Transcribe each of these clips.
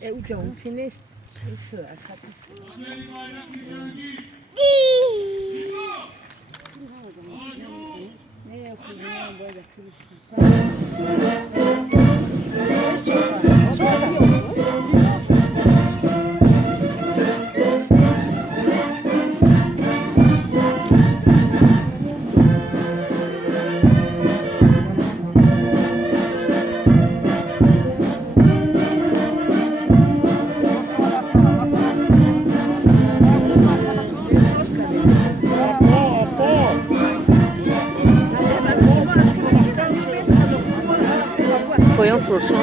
Eugene finished his ne yapıyorsun böyle Koyun fursun.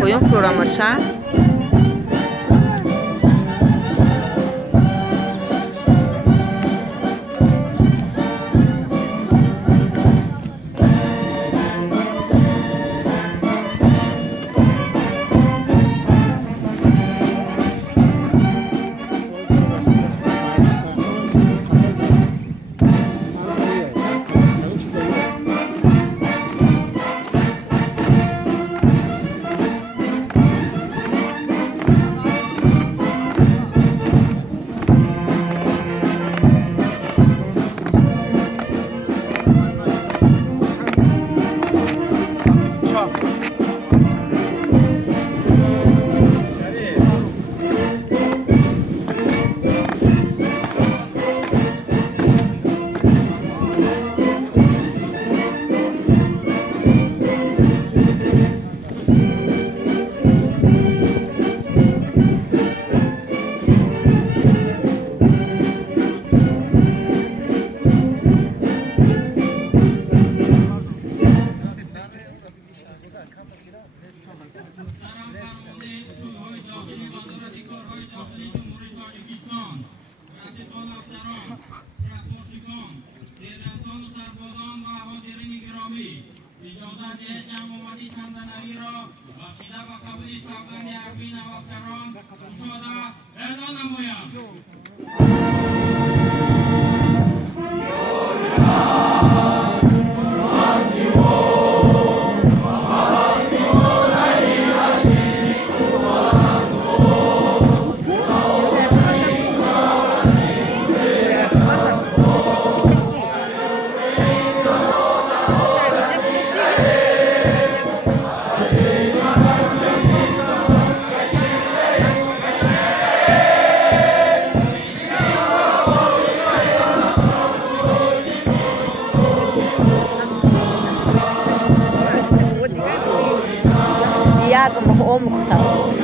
Koyun furamışa. اجازت ده جمع آمدی چندنوی را بخشیده و قبولی سوگند حقی نوافکران گشاده اعلان نمایم. Diácono ou mortal.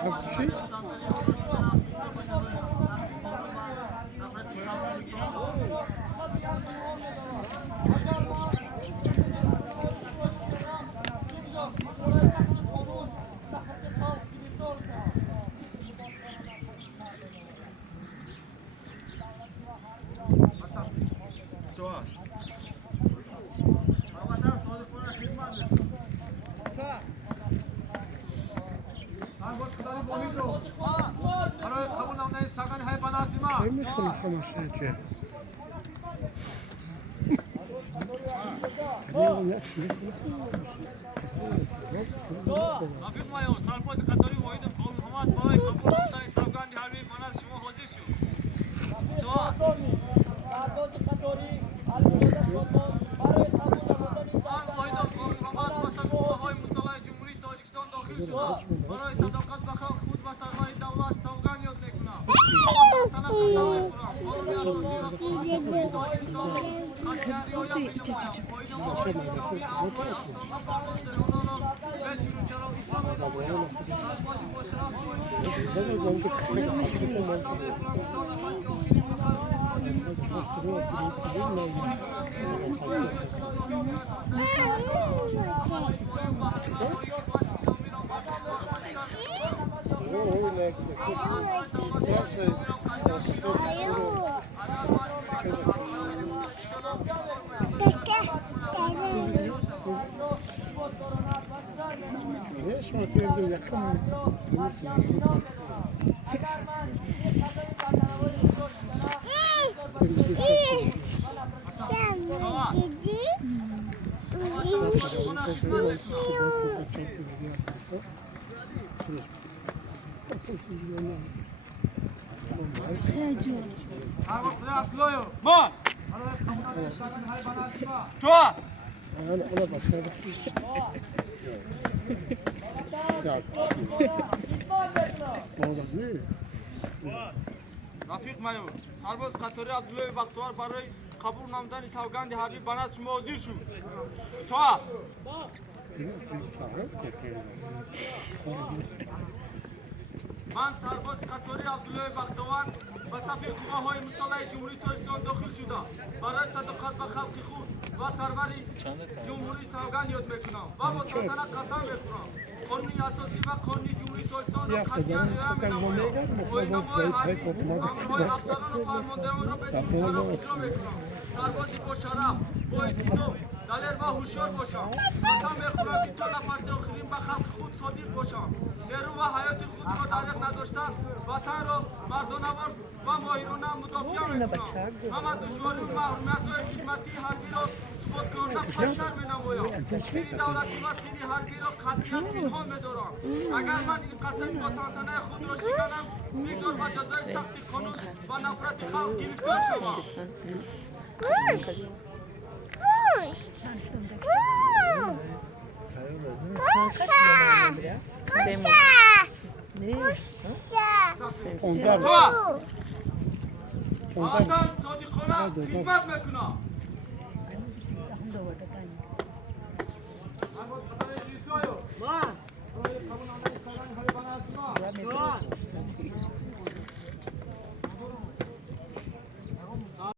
Sabzi? Ay mısın tamaşacı? رفیق مایو سرپاز قطاری واحد قوم حماد برای قبول نمودن سوگند حربی من از شما حاضر شد. سرپاز قطاری البته شما برای قبول نمودن واحد قوم حماد و سرکوب‌های مطلع جمهوری تاجیکستان داخل شد. برای صداقت و خود و سرمایه دولت سوگند یاد میکنم. ليش ما تقدر يكمل أنا بشرب رفیق مایو سرباز قطاری عبدالله بختیار برای قبول نمودن سوگند حربی من از شما حاضر شد. تو من سرباز قطاری عبدالله بختیار به صف قواهای مسلح جمهوری تاجیکستان داخل شده برای صداقت و خلق خود و سرور جمهوری سوگند یاد میکنم و با وطن قسم میخورم قانون اساسی و قانون جمهوری تاجیکستان را قطعاً رعایت می‌نمایم. راهنمای امرهای افسران و فرماندهان را به اجرا میکنم. سربازی با شرف، با اعتماد، دلیر و هوشیار باشم. قسم میخورم که تا نفس آخرین به خلق خود صادق باشم. نیرو و حیات خود را دریغ نداشته وطن را مردانوار و ماهرانه مدافع میکنم. اما دشواری و محرومیت‌های خدمتی حربی را ثبات کرده پیشتر می‌نمایم. سری دولتی و سری حربی را قطعیت پنهان می‌دارم. اگر من این قسم با تنتنه خود را شکنم می‌گذار و جزای سخت قانون و نفرت خلق گرفتار شوم. آزاد صادقانه خدمت میکنم.